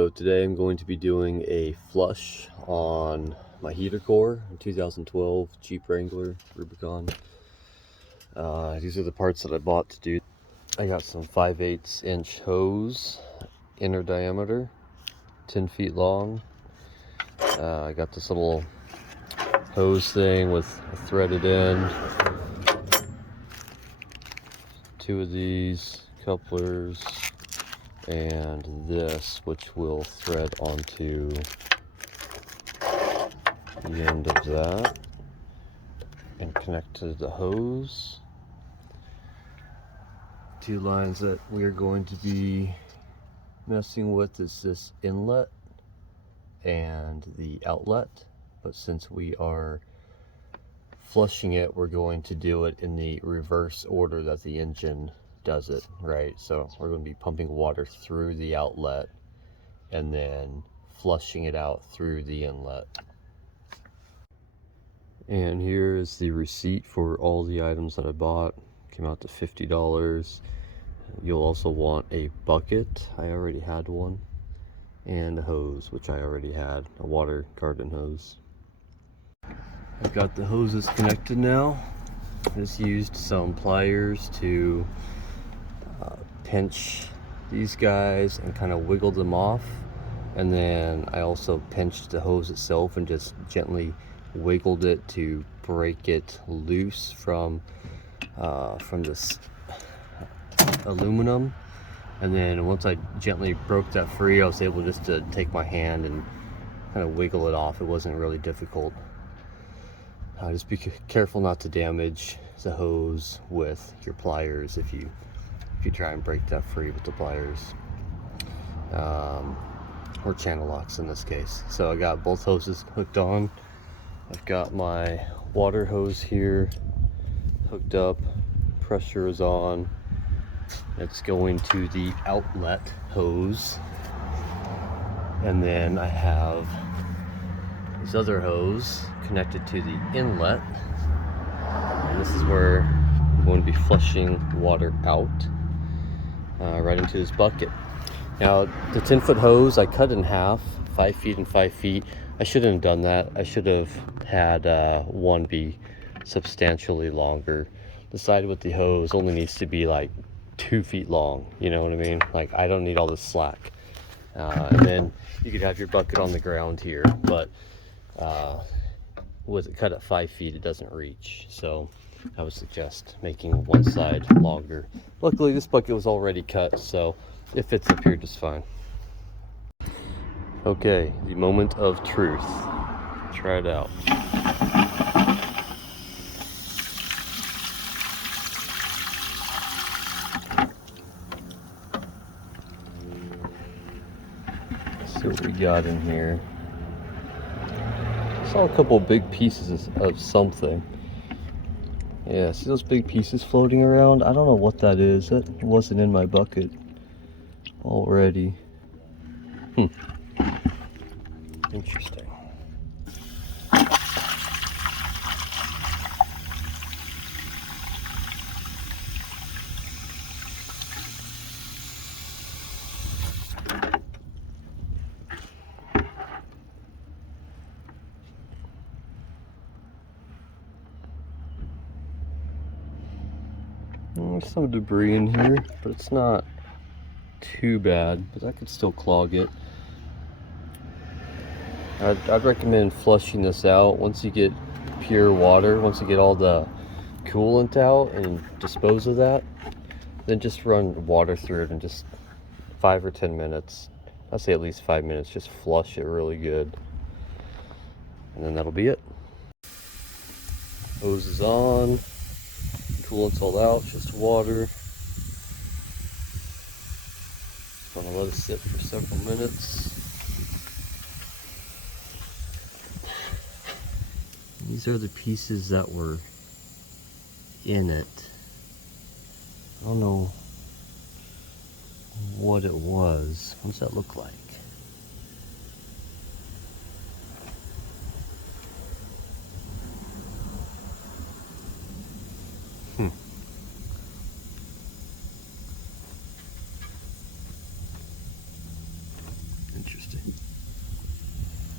So today I'm going to be doing a flush on my heater core, a 2012 Jeep Wrangler Rubicon. These are the parts that I bought to do. I got some 5/8 inch hose, inner diameter, 10 feet long. I got this little hose thing with a threaded end, two of these couplers, and this, which will thread onto the end of that and connect to the hose. Two lines that we are going to be messing with is this inlet and the outlet, but since we are flushing it, we're going to do it in the reverse order that the engine does it, right? So we're going to be pumping water through the outlet and then flushing it out through the inlet. And here is the receipt for all the items that I bought. Came out to $50. You'll also want a bucket. I already had one. And a hose, which I already had, a water garden hose. I've got the hoses connected now. I just used some pliers to pinch these guys and kind of wiggle them off. And then I also pinched the hose itself and just gently wiggled it to break it loose from this aluminum. And then once I gently broke that free, I was able just to take my hand and kind of wiggle it off. It wasn't really difficult. Just be careful not to damage the hose with your pliers if you try and break that free with the pliers, or channel locks in this case. So I got both hoses hooked on. I've got my water hose here hooked up, pressure is on. It's going to the outlet hose, and then I have this other hose connected to the inlet, and this is where I'm going to be flushing water out right into this bucket. Now the 10-foot hose I cut in half, 5 feet and 5 feet. I shouldn't have done that. I should have had one be substantially longer. The side with the hose only needs to be like 2 feet long, you know what I mean? Like, I don't need all this slack. And then you could have your bucket on the ground here, but with it cut at 5 feet, it doesn't reach. So I would suggest making one side longer. Luckily, this bucket was already cut, so it fits up here just fine. Okay, the moment of truth. Try it out. Let's see what we got in here. I saw a couple big pieces of something. Yeah, see those big pieces floating around? I don't know what that is. That wasn't in my bucket already. Interesting. There's some debris in here, but it's not too bad, but I could still clog it. I'd recommend flushing this out once you get pure water. Once you get all the coolant out and dispose of that, then just run water through it and just 5 or 10 minutes. I'd say at least 5 minutes. Just flush it really good, and then that'll be it. Hose is on. Coolant's all out. Just water. Gonna let it sit for several minutes. These are the pieces that were in it. I don't know what it was. What's that look like?